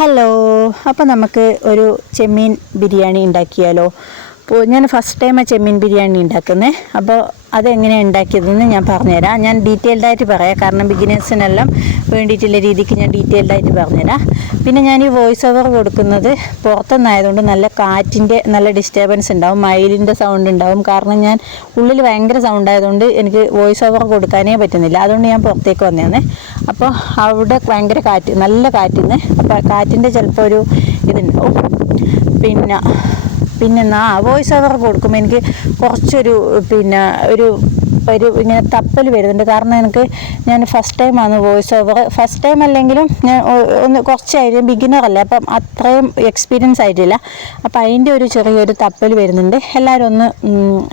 Hello അപ്പോൾ നമുക്ക് ഒരു ചെമ്മീൻ ബിരിയാണി ഉണ്ടാക്കിയാലോ? ഞാൻ ഫസ്റ്റ് ടൈമാണ് ചെമ്മീൻ ബിരിയാണി ഉണ്ടാക്കുന്നത് അപ്പോൾ അതെങ്ങനെയാണ് ഉണ്ടാക്കിയതെന്ന് ഞാൻ പറഞ്ഞുതരാം. ഞാൻ ഡീറ്റെയിൽഡ് ആയിട്ട് പറയാം. കാരണം ബിഗിനേഴ്സിനെല്ലാം വേണ്ടിയിട്ടുള്ള രീതിക്ക് ഞാൻ ഡീറ്റെയിൽഡ് ആയിട്ട് പറഞ്ഞുതരാം. പിന്നെ ഞാൻ ഈ വോയിസ് ഓവർ കൊടുക്കുന്നത് പുറത്തുനിന്നായതുകൊണ്ട് നല്ല കാറ്റിന്റെ നല്ല ഡിസ്റ്റർബൻസ് ഉണ്ടാവും മയിലിന്റെ സൗണ്ട് ഉണ്ടാവും. കാരണം ഞാൻ ഉള്ളിൽ ഭയങ്കര സൗണ്ട് ആയതുകൊണ്ട് എനിക്ക് വോയിസ് ഓവർ കൊടുക്കാനേ പറ്റുന്നില്ല. അതുകൊണ്ട് ഞാൻ പുറത്തേക്ക് വന്നതാണ് അപ്പോൾ അവിടെ ഭയങ്കര കാറ്റ് നല്ല കാറ്റിന്ന്. അപ്പോൾ കാറ്റിന്റെ ചിലപ്പോൾ ഒരു ഇതുണ്ടാവും പിന്നെ പിന്നെ ആ വോയിസ് ഓവർ കൊടുക്കുമ്പോൾ എനിക്ക് കുറച്ചൊരു പിന്നെ ഒരു ഒരു ഇങ്ങനെ തപ്പൽ വരുന്നുണ്ട്. കാരണം എനിക്ക് ഞാൻ ഫസ്റ്റ് ടൈമാണ് വോയിസ് ഓവർ ഫസ്റ്റ് ടൈം അല്ലെങ്കിലും ഞാൻ ഒന്ന് കുറച്ചായിരുന്നു ബിഗിനർ അല്ലേ അപ്പം അത്രയും എക്സ്പീരിയൻസ് ആയിട്ടില്ല. അപ്പം അതിന്റെ ഒരു ചെറിയൊരു തപ്പൽ വരുന്നുണ്ട്. എല്ലാവരും ഒന്ന്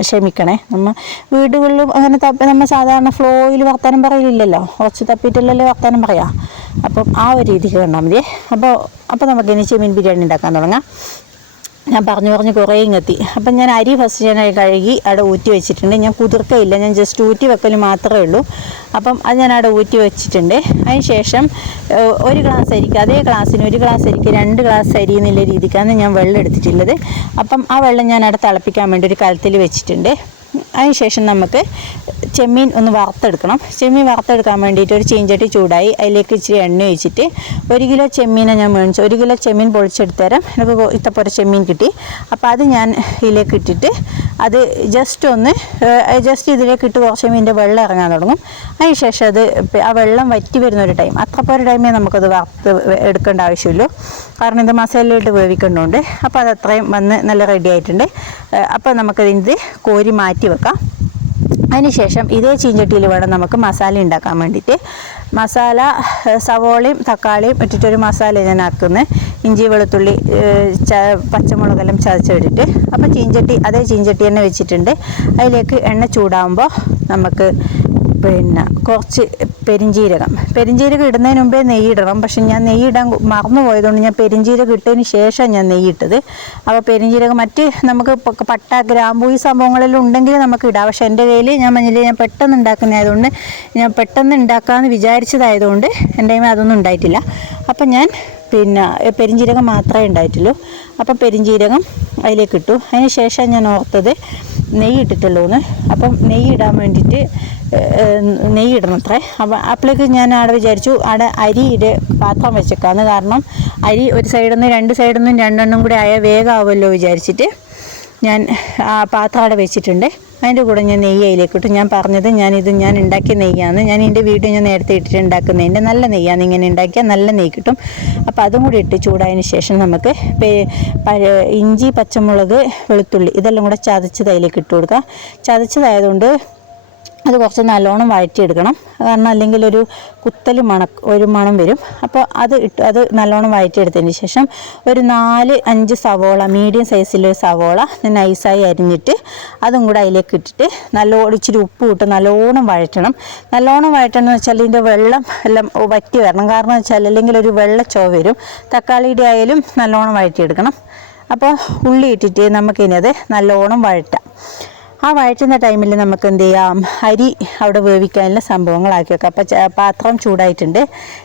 ക്ഷമിക്കണേ. നമ്മൾ വീടുകളിലും അങ്ങനെ തപ്പ നമ്മൾ സാധാരണ ഫ്ലോയിൽ വർത്താനം പറയില്ലല്ലോ കുറച്ച് തപ്പിയിട്ടില്ലല്ലോ വർത്താനം പറയാം? അപ്പം ആ ഒരു രീതിക്ക് കണ്ടാൽ മതി അപ്പോൾ അപ്പോൾ നമുക്ക് ഇനി ചെമ്മീൻ ബിരിയാണി ഉണ്ടാക്കാൻ തുടങ്ങാം. ഞാൻ പറഞ്ഞു പറഞ്ഞ് കുറേ ഇങ്ങെത്തി. അപ്പം ഞാൻ അരി ഫസ്റ്റ് ഞാൻ കഴുകി അവിടെ ഊറ്റി വെച്ചിട്ടുണ്ട്. ഞാൻ കുതിർക്കയില്ല ഞാൻ ജസ്റ്റ് ഊറ്റി വെക്കൽ മാത്രമേ ഉള്ളൂ. അപ്പം അത് ഞാൻ അവിടെ ഊറ്റി വെച്ചിട്ടുണ്ട്. അതിന് ശേഷം ഒരു ഗ്ലാസ് അരിക്ക് അതേ ഗ്ലാസ്സിന് ഒരു ഗ്ലാസ് അരിക്ക് രണ്ട് ഗ്ലാസ് അരി എന്നുള്ള രീതിക്കാണ് ഞാൻ വെള്ളം എടുത്തിട്ടുള്ളത്. അപ്പം ആ വെള്ളം ഞാൻ അവിടെ തിളപ്പിക്കാൻ വേണ്ടി ഒരു കലത്തിൽ വെച്ചിട്ടുണ്ട്. അതിനുശേഷം നമുക്ക് ചെമ്മീൻ ഒന്ന് വറുത്തെടുക്കണം. ചെമ്മീൻ വറുത്തെടുക്കാൻ വേണ്ടിയിട്ട് ഒരു ചീഞ്ചട്ടി ചൂടായി അതിലേക്ക് ഇച്ചിരി എണ്ണ ഒഴിച്ചിട്ട് ഒരു കിലോ ചെമ്മീനെ ഞാൻ മേടിച്ചു. ഒരു കിലോ ചെമ്മീൻ പൊളിച്ചെടുത്ത് തരാം എനിക്ക് ഇത്തപ്പുറം ചെമ്മീൻ കിട്ടി. അപ്പോൾ അത് ഞാൻ ഇതിലേക്ക് ഇട്ടിട്ട് അത് ജസ്റ്റ് ഒന്ന് ജസ്റ്റ് ഇതിലേക്ക് ഇട്ട് കുറച്ച് മീനിന്റെ വെള്ളം ഇറങ്ങാൻ തുടങ്ങും. അതിനുശേഷം അത് ആ വെള്ളം വറ്റി വരുന്ന ഒരു ടൈം അത്രപ്പോൾ ടൈമേ നമുക്കത് വറുത്ത് എടുക്കേണ്ട ആവശ്യമില്ലോ. കാരണം ഇത് മസാലയിട്ട് വേവിക്കേണ്ടതുകൊണ്ട് അപ്പോൾ അത് അത്രയും വന്ന് നല്ല റെഡി ആയിട്ടുണ്ട്. അപ്പോൾ നമുക്കതിന്റെ കോരി മാറ്റി വെക്കാം. അതിനുശേഷം ഇതേ ചീഞ്ചട്ടിയിൽ വേണം നമുക്ക് മസാല ഉണ്ടാക്കാൻ വേണ്ടിയിട്ട്. മസാല സവോളയും തക്കാളിയും ഇട്ടിട്ടൊരു മസാല ഞാൻ ആക്കുന്നത് ഇഞ്ചി വെളുത്തുള്ളി ച പച്ചമുളകെല്ലാം ചതച്ചിട്ടിട്ട് അപ്പോൾ ചീഞ്ചട്ടി അതേ ചീഞ്ചട്ടി തന്നെ വെച്ചിട്ടുണ്ട്. അതിലേക്ക് എണ്ണ ചൂടാകുമ്പോൾ നമുക്ക് പിന്നെ കുറച്ച് പെരിഞ്ജീരകം പെരിഞ്ജീരകം ഇടുന്നതിന് മുമ്പേ നെയ്യ് ഇടണം പക്ഷെ ഞാൻ നെയ്യ് ഇടാൻ മറന്നു പോയതുകൊണ്ട് ഞാൻ പെരിഞ്ജീരകം ഇട്ടതിന് ശേഷം ഞാൻ നെയ്യ് ഇട്ടത് അപ്പോൾ പെരിഞ്ജീരകം മറ്റ് നമുക്ക് പട്ട ഗ്രാമ്പൂ ഈ സംഭവങ്ങളെല്ലാം ഉണ്ടെങ്കിൽ നമുക്ക് ഇടാം. പക്ഷെ എന്റെ കയ്യിൽ ഞാൻ മഞ്ഞൾ ഞാൻ പെട്ടെന്ന് ഉണ്ടാക്കുന്നതായതുകൊണ്ട് ഞാൻ പെട്ടെന്ന് ഉണ്ടാക്കാമെന്ന് വിചാരിച്ചതായതുകൊണ്ട് എന്റെ കയ്യിൽ അതൊന്നും ഉണ്ടായിട്ടില്ല. അപ്പം ഞാൻ പിന്നെ പെരിഞ്ജീരകം മാത്രമേ ഉണ്ടായിട്ടുള്ളൂ. അപ്പം പെരിഞ്ജീരകം അതിലേക്ക് ഇട്ടു അതിന് ശേഷം ഞാൻ ഓർത്തത് നെയ്യ് ഇട്ടിട്ടുള്ളൂ എന്ന് അപ്പം നെയ്യ് ഇടാൻ വേണ്ടിയിട്ട് നെയ്യ് ഇടണം അത്രേ അപ്പം അപ്പോഴേക്ക് ഞാൻ അവിടെ വിചാരിച്ചു അവിടെ അരിയുടെ പാത്രം വെച്ചേക്കാന്ന്. കാരണം അരി ഒരു സൈഡിൽ നിന്ന് രണ്ട് സൈഡിൽ നിന്നും രണ്ടെണ്ണം കൂടി ആയാൽ വേഗമാവുമല്ലോ വിചാരിച്ചിട്ട്. ഞാൻ ആ പാത്രം വെച്ചിട്ടുണ്ട്. അതിന്റെ കൂടെ ഞാൻ നെയ്യ് അതിലേക്ക് ഇട്ടു. ഞാൻ പറഞ്ഞത് ഞാനിത് ഞാൻ ഉണ്ടാക്കിയ നെയ്യാണ്. ഞാൻ എന്റെ വീഡിയോ ഞാൻ നേരത്തെ ഇട്ടിട്ട് ഉണ്ടാക്കുന്നതിന്റെ നല്ല നെയ്യാണ്. ഇങ്ങനെ ഉണ്ടാക്കിയാൽ നല്ല നെയ്യ് കിട്ടും. അപ്പോൾ അതും കൂടി ഇട്ട് ചൂടായതിന് ശേഷം നമുക്ക് ഇഞ്ചി പച്ചമുളക് വെളുത്തുള്ളി ഇതെല്ലാം കൂടെ ചതച്ചത് അതിലേക്ക് ഇട്ട് കൊടുക്കുക ചതച്ചതായതുകൊണ്ട് അത് കുറച്ച് നല്ലോണം വഴറ്റിയെടുക്കണം. കാരണം അല്ലെങ്കിൽ ഒരു കുത്തൽ മണ ഒരു മണം വരും. അപ്പോൾ അത് ഇട്ട് അത് നല്ലോണം വഴറ്റിയെടുത്തതിന് ശേഷം ഒരു നാല് അഞ്ച് സവോള മീഡിയം സൈസിലൊരു സവോള നൈസായി അരിഞ്ഞിട്ട് അതും കൂടെ അതിലേക്ക് ഇട്ടിട്ട് നല്ലോണം ഇച്ചിരി ഉപ്പ് ഇട്ട് നല്ലോണം വഴറ്റണം. നല്ലോണം വഴറ്റണം എന്ന് വെച്ചാൽ ഇതിന്റെ വെള്ളം എല്ലാം വറ്റി വരണം. കാരണം എന്ന് വെച്ചാൽ അല്ലെങ്കിൽ ഒരു വെള്ളച്ചോ വരും. തക്കാളിയുടെ ആയാലും നല്ലോണം വഴറ്റിയെടുക്കണം. അപ്പോൾ ഉള്ളി ഇട്ടിട്ട് നമുക്കിനത് നല്ലോണം വഴറ്റാം. ആ വഴറ്റുന്ന ടൈമിൽ നമുക്ക് എന്ത് ചെയ്യാം അരി അവിടെ വേവിക്കാനുള്ള സംഭവങ്ങളാക്കി വെക്കാം. അപ്പോൾ പാത്രം ചൂടായിട്ടുണ്ട്.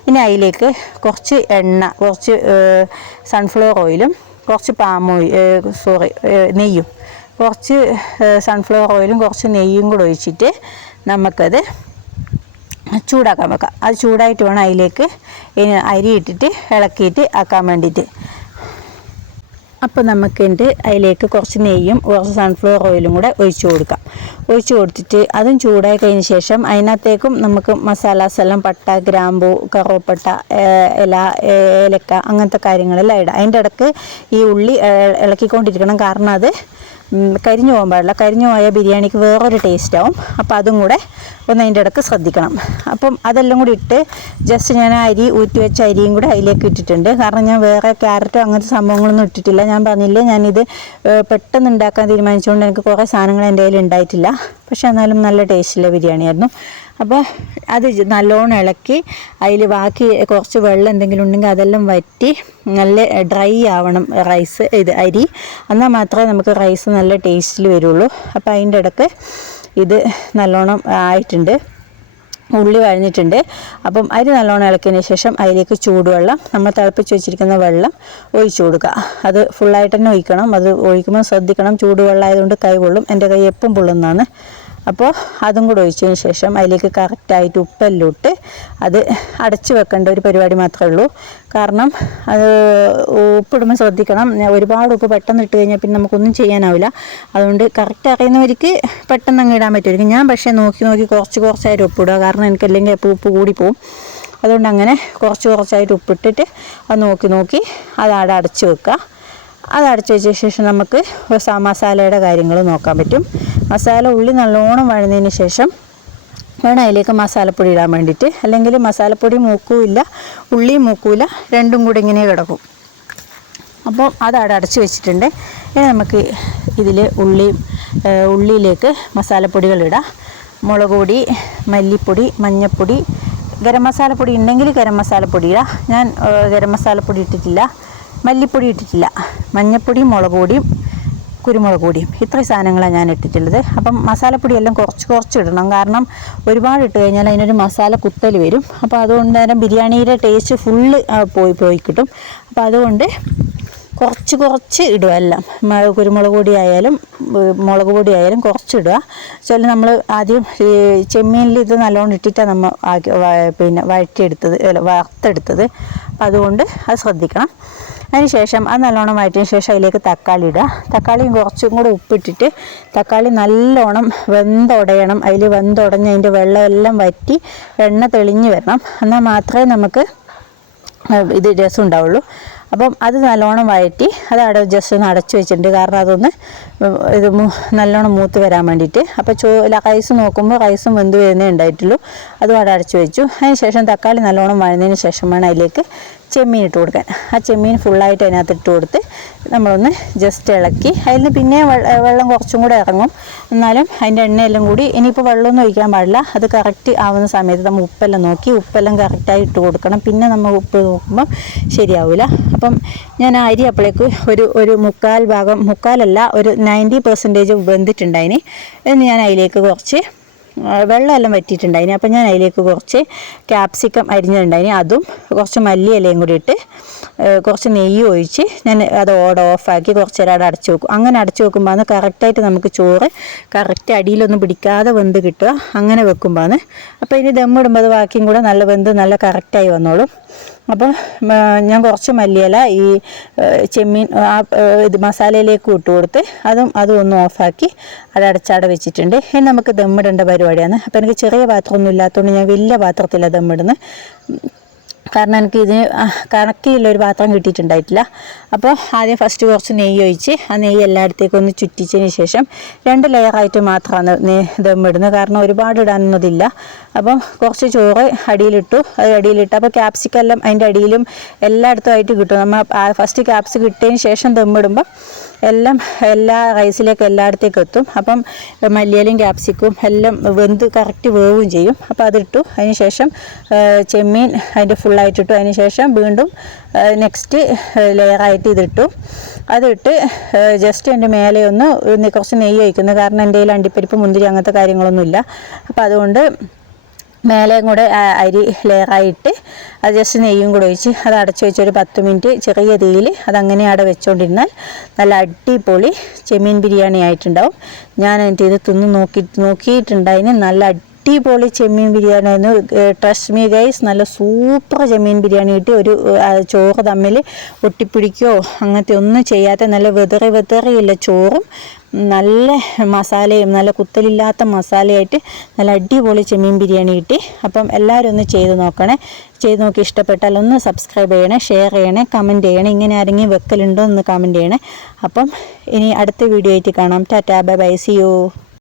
ഇനി അതിലേക്ക് കുറച്ച് എണ്ണ കുറച്ച് സൺഫ്ലവർ ഓയിലും കുറച്ച് പാം ഓയിൽ സോറി നെയ്യും കുറച്ച് സൺഫ്ലവർ ഓയിലും കുറച്ച് നെയ്യും കൂടെ ഒഴിച്ചിട്ട് നമുക്കത് ചൂടാക്കാൻ വെക്കാം. അത് ചൂടായിട്ട് വേണം അതിലേക്ക് അരി ഇട്ടിട്ട് ഇളക്കിയിട്ട് ആക്കാൻ വേണ്ടിയിട്ട്. അപ്പോൾ നമുക്ക് എന്റെ അതിലേക്ക് കുറച്ച് നെയ്യും കുറച്ച് സൺഫ്ലവർ ഓയിലും കൂടെ ഒഴിച്ചു കൊടുക്കാം. ഒഴിച്ചു കൊടുത്തിട്ട് അതും ചൂടായി കഴിഞ്ഞ ശേഷം അതിനകത്തേക്കും നമുക്ക് മസാലാസ് എല്ലാം പട്ട ഗ്രാമ്പു കറുവപ്പട്ട ഇല ഏലക്ക അങ്ങനത്തെ കാര്യങ്ങളെല്ലാം ഇടാം. അതിന്റെ ഇടയ്ക്ക് ഈ ഉള്ളി ഇളക്കിക്കൊണ്ടിരിക്കണം. കാരണം അത് കരിഞ്ഞു പോകാൻ പാടില്ല. കരിഞ്ഞു പോയാൽ ബിരിയാണിക്ക് വേറൊരു ടേസ്റ്റ് ആവും. അപ്പോൾ അതും കൂടെ ഒന്ന് അതിന്റെ ഇടയ്ക്ക് ശ്രദ്ധിക്കണം. അപ്പം അതെല്ലാം കൂടി ഇട്ട് ജസ്റ്റ് ഞാൻ അരി ഊറ്റി വെച്ച അരിയും കൂടെ അതിലേക്ക് ഇട്ടിട്ടുണ്ട്. കാരണം ഞാൻ വേറെ ക്യാരറ്റോ അങ്ങനത്തെ സംഭവങ്ങളൊന്നും ഇട്ടിട്ടില്ല. ഞാൻ പറഞ്ഞില്ലേ ഞാനിത് പെട്ടെന്ന് ഉണ്ടാക്കാൻ തീരുമാനിച്ചുകൊണ്ട് എനിക്ക് കുറേ സാധനങ്ങൾ എന്റെ കയ്യിൽ ഉണ്ടായിട്ടില്ല. പക്ഷേ എന്നാലും നല്ല ടേസ്റ്റുള്ള ബിരിയാണിയായിരുന്നു. അപ്പോൾ അത് നല്ലോണം ഇളക്കി അതിൽ ബാക്കി കുറച്ച് വെള്ളം എന്തെങ്കിലും ഉണ്ടെങ്കിൽ അതെല്ലാം വറ്റി നല്ല ഡ്രൈ ആവണം റൈസ് ഇത് അരി. എന്നാൽ മാത്രമേ നമുക്ക് റൈസ് നല്ല ടേസ്റ്റിൽ വരുള്ളൂ. അപ്പോൾ അതിന്റെ ഇടയ്ക്ക് ഇത് നല്ലോണം ആയിട്ടുണ്ട്. ഉള്ളി വഴഞ്ഞിട്ടുണ്ട്. അപ്പം അരി നല്ലോണം ഇളക്കിയതിന് ശേഷം അതിലേക്ക് ചൂടുവെള്ളം നമ്മൾ തിളപ്പിച്ച് വെച്ചിരിക്കുന്ന വെള്ളം ഒഴിച്ചു കൊടുക്കുക. അത് ഫുള്ളായിട്ട് തന്നെ ഒഴിക്കണം. അത് ഒഴിക്കുമ്പോൾ ശ്രദ്ധിക്കണം. ചൂടുവെള്ളം ആയതുകൊണ്ട് കൈ പൊള്ളും. എന്റെ കൈ എപ്പം പൊള്ളുന്നതാണ്. അപ്പോൾ അതും കൂടെ ഒഴിച്ചതിന് ശേഷം അതിലേക്ക് കറക്റ്റായിട്ട് ഉപ്പെല്ലാം ഇട്ട് അത് അടച്ച് വെക്കേണ്ട ഒരു പരിപാടി മാത്രമേ ഉള്ളൂ. കാരണം അത് ഉപ്പിടുമ്പോൾ ശ്രദ്ധിക്കണം. ഒരുപാട് ഉപ്പ് പെട്ടെന്ന് ഇട്ട് കഴിഞ്ഞാൽ പിന്നെ നമുക്കൊന്നും ചെയ്യാനാവില്ല. അതുകൊണ്ട് കറക്റ്റ് അറിയുന്നവർക്ക് പെട്ടെന്ന് അങ്ങ് ഇടാൻ പറ്റുമായിരിക്കും. ഞാൻ പക്ഷേ നോക്കി നോക്കി കുറച്ച് കുറച്ചായിട്ട് ഉപ്പിടുക. കാരണം എനിക്ക് അല്ലെങ്കിൽ എപ്പോൾ ഉപ്പ് കൂടി പോകും അതുകൊണ്ട് അങ്ങനെ കുറച്ച് കുറച്ചായിട്ട് ഉപ്പിട്ടിട്ട് അത് നോക്കി നോക്കി അത് അവിടെ അടച്ച് വെക്കുക. അത് അടച്ചു വെച്ച ശേഷം നമുക്ക് മസാലയുടെ കാര്യങ്ങൾ നോക്കാൻ പറ്റും. മസാല ഉള്ളി നല്ലോണം വഴന്നതിന് ശേഷം വേണം അതിലേക്ക് മസാലപ്പൊടി ഇടാൻ വേണ്ടിയിട്ട്. അല്ലെങ്കിൽ മസാലപ്പൊടി മൂക്കൂല്ല ഉള്ളിയും മൂക്കൂല രണ്ടും കൂടി ഇങ്ങനെ കിടക്കും. അപ്പോൾ അത് അവിടെ അടച്ചു വെച്ചിട്ടുണ്ട്. ഇനി നമുക്ക് ഇതിൽ ഉള്ളി ഉള്ളിയിലേക്ക് മസാലപ്പൊടികൾ ഇടാം. മുളക് പൊടി മല്ലിപ്പൊടി മഞ്ഞൾപ്പൊടി ഗരം മസാലപ്പൊടി ഉണ്ടെങ്കിൽ ഗരം മസാലപ്പൊടി ഇടാം. ഞാൻ ഗരം മസാലപ്പൊടി ഇട്ടിട്ടില്ല. മല്ലിപ്പൊടി ഇട്ടിട്ടില്ല. മഞ്ഞൾപ്പൊടിയും മുളക് പൊടിയും കുരുമുളക് പൊടിയും. ഇത്രയും സാധനങ്ങളാണ് ഞാൻ ഇട്ടിട്ടുള്ളത്. അപ്പം മസാലപ്പൊടിയെല്ലാം കുറച്ച് കുറച്ച് ഇടണം. കാരണം ഒരുപാട് ഇട്ട് കഴിഞ്ഞാൽ അതിനൊരു മസാല കുത്തൽ വരും. അപ്പോൾ അതുകൊണ്ട് തന്നെ ബിരിയാണിയുടെ ടേസ്റ്റ് ഫുള്ള് പോയി പോയി കിട്ടും. അപ്പോൾ അതുകൊണ്ട് കുറച്ച് കുറച്ച് ഇടുക എല്ലാം. കുരുമുളക് പൊടി ആയാലും മുളക് പൊടി ആയാലും കുറച്ച് ഇടുക. ചില നമ്മൾ ആദ്യം ചെമ്മീനിൽ ഇത് നല്ലോണം ഇട്ടിട്ടാണ് നമ്മൾ പിന്നെ വഴറ്റിയെടുത്തത് വറുത്തെടുത്തത്. അതുകൊണ്ട് അത് ശ്രദ്ധിക്കണം. അതിനുശേഷം അത് നല്ലോണം വഴറ്റിയതിന് ശേഷം അതിലേക്ക് തക്കാളി ഇടുക. തക്കാളിയും കുറച്ചും കൂടെ ഉപ്പിട്ടിട്ട് തക്കാളി നല്ലോണം വെന്തുടയണം. അതിൽ വെന്തുടഞ്ഞ് അതിന്റെ വെള്ളമെല്ലാം വറ്റി എണ്ണ തെളിഞ്ഞ് വരണം. എന്നാൽ മാത്രമേ നമുക്ക് ഇത് രസം ഉണ്ടാവുള്ളൂ. അപ്പം അത് നല്ലോണം വഴറ്റി അത് അവിടെ ജസ്റ്റ് ഒന്ന് അടച്ചു വെച്ചിട്ടുണ്ട്. കാരണം അതൊന്ന് ഇത് നല്ലോണം മൂത്ത് വരാൻ വേണ്ടിയിട്ട്. അപ്പോൾ ചോ റൈസ് നോക്കുമ്പോൾ റൈസും വെന്ത് വരുന്നേ ഉണ്ടായിട്ടുള്ളൂ. അതും അടച്ചു വെച്ചു. അതിന് ശേഷം തക്കാളി നല്ലോണം വഴന്നതിന് ശേഷം വേണം അതിലേക്ക് ചെമ്മീൻ ഇട്ട് കൊടുക്കാൻ. ആ ചെമ്മീൻ ഫുള്ളായിട്ട് അതിനകത്ത് ഇട്ട് കൊടുത്ത് നമ്മളൊന്ന് ജസ്റ്റ് ഇളക്കി. അതിൽ പിന്നെ വെള്ളം കുറച്ചും കൂടെ ഇറങ്ങും. എന്നാലും അതിന്റെ എണ്ണയെല്ലാം കൂടി ഇനിയിപ്പോൾ വെള്ളമൊന്നും ഒഴിക്കാൻ പാടില്ല. അത് കറക്റ്റ് ആവുന്ന സമയത്ത് നമ്മൾ ഉപ്പെല്ലാം നോക്കി ഉപ്പെല്ലാം കറക്റ്റായി ഇട്ട് കൊടുക്കണം. പിന്നെ നമ്മൾ ഉപ്പ് നോക്കുമ്പം ശരിയാവില്ല അപ്പം ഞാൻ അരി അപ്പോഴേക്ക് ഒരു ഒരു മുക്കാൽ ഭാഗം മുക്കാലല്ല ഒരു നയന്റി പെർസെന്റേജ് വെന്തിട്ടുണ്ടായിന് എന്ന് ഞാൻ അതിലേക്ക് കുറച്ച് വെള്ളമെല്ലാം വറ്റിയിട്ടുണ്ടായിന് അപ്പം ഞാൻ അതിലേക്ക് കുറച്ച് ക്യാപ്സിക്കം അരിഞ്ഞിട്ടുണ്ടായിന് അതും കുറച്ച് മല്ലിയിലയും കൂടി ഇട്ട് കുറച്ച് നെയ്യ് ഒഴിച്ച് ഞാൻ അത് ഓട ഓഫാക്കി കുറച്ച് നേരം അടച്ചു വെക്കും. അങ്ങനെ അടച്ചു വെക്കുമ്പോൾ ആണ് കറക്റ്റായിട്ട് നമുക്ക് ചോറ് കറക്റ്റ് അടിയിലൊന്നും പിടിക്കാതെ വെന്ത് കിട്ടുക. അങ്ങനെ വെക്കുമ്പോൾ അപ്പോൾ ഇനി ദമ്മിടുമ്പോൾ അത് ബാക്കിയും കൂടെ നല്ല വെന്ത് നല്ല കറക്റ്റായി വന്നോളും. അപ്പോൾ മ, ഞാൻ കുറച്ച് മല്ലിയില ഈ ചെമ്മീൻ ആ ഇത് മസാലയിലേക്ക് ഇട്ട് കൊടുത്ത് അതും അതും ഒന്ന് ഓഫാക്കി അത് അടച്ചാടെ വെച്ചിട്ടുണ്ട്. ഇനി നമുക്ക് ദമ്മിടേണ്ട പരിപാടിയാണ്. അപ്പോൾ എനിക്ക് ചെറിയ പാത്രമൊന്നും ഇല്ലാത്തതുകൊണ്ട് ഞാൻ വലിയ പാത്രത്തിലാണ് ദമ്മിടുന്നത് കാരണം എനിക്ക് ഇതിന് കണക്കിയുള്ള ഒരു പാത്രം കിട്ടിയിട്ടുണ്ടായിട്ടില്ല. അപ്പോൾ ആദ്യം ഫസ്റ്റ് കുറച്ച് നെയ്യ് ഒഴിച്ച് ആ നെയ്യ് എല്ലായിടത്തേക്കും ഒന്ന് ചുറ്റിച്ചതിന് ശേഷം രണ്ട് ലെയറായിട്ട് മാത്രമാണ് നെയ് ഇടുന്നത് കാരണം ഒരുപാട് ഇടാനൊന്നുമില്ല അപ്പം കുറച്ച് ചോറ് അടിയിലിട്ടു. അത് അടിയിലിട്ട് അപ്പോൾ ക്യാപ്സിക്കം എല്ലാം അതിന്റെ അടിയിലും എല്ലായിടത്തും ആയിട്ട് കിട്ടും. നമ്മൾ ഫസ്റ്റ് ക്യാപ്സ് കിട്ടിയതിന് ശേഷം ദമ്മിടുമ്പോൾ എല്ലാം എല്ലാ റൈസിലേക്കും എല്ലായിടത്തേക്കും എത്തും. അപ്പം മല്ലിയലും ക്യാപ്സിക്കും എല്ലാം വെന്ത് കറക്റ്റ് വേവും ചെയ്യും. അപ്പോൾ അതിട്ടു. അതിന് ശേഷം ചെമ്മീൻ അതിന്റെ ഫുള്ളായിട്ടിട്ടു അതിന് ശേഷം വീണ്ടും നെക്സ്റ്റ് ലെയറായിട്ട് ഇതിട്ടു. അതിട്ട് ജസ്റ്റ് എന്റെ മേലെ ഒന്ന് കുറച്ച് നെയ്യ് ഒഴിക്കുന്നു. കാരണം എന്റെ കയ്യിൽ അണ്ടിപ്പരിപ്പ് മുന്തിരി അങ്ങനത്തെ കാര്യങ്ങളൊന്നുമില്ല. അപ്പോൾ അതുകൊണ്ട് മേലെയും കൂടെ അരി ലെയറായിട്ട് അത് ജസ്റ്റ് നെയ്യും കൂടെ ഒഴിച്ച് അത് അടച്ചു വെച്ച് ഒരു പത്ത് മിനിറ്റ് ചെറിയ തീയിൽ അതങ്ങനെ അവിടെ വെച്ചുകൊണ്ടിരുന്നാൽ നല്ല അടിപൊളി ചെമ്മീൻ ബിരിയാണി ആയിട്ടുണ്ടാവും. ഞാൻ എന്നിട്ട് ഇത് തിന്ന് നോക്കി നോക്കിയിട്ടുണ്ടായിന് നല്ല അടിപൊളി ചെമ്മീൻ ബിരിയാണി ആയിരുന്നു. ട്രസ്റ്റ് മീ ഗൈസ് നല്ല സൂപ്പർ ചെമ്മീൻ ബിരിയാണി കിട്ടി. ഒരു ചോറ് തമ്മിൽ ഒട്ടിപ്പിടിക്കുകയോ അങ്ങനത്തെ ഒന്നും ചെയ്യാത്ത നല്ല വെതറി വെതറിയുള്ള ചോറും നല്ല മസാലയും നല്ല കുത്തലില്ലാത്ത മസാലയായിട്ട് നല്ല അടിപൊളി ചെമ്മീൻ ബിരിയാണി കിട്ടി. അപ്പം എല്ലാവരും ഒന്ന് ചെയ്ത് നോക്കണേ. ചെയ്ത് നോക്കി ഇഷ്ടപ്പെട്ടാൽ ഒന്ന് സബ്സ്ക്രൈബ് ചെയ്യണേ ഷെയർ ചെയ്യണേ കമന്റ് ചെയ്യണേ. ഇങ്ങനെ ആരെങ്കിലും വെക്കലുണ്ടോ എന്ന് കമന്റ് ചെയ്യണേ. അപ്പം ഇനി അടുത്ത വീഡിയോ ആയിട്ട് കാണാം. Tata bye bye see you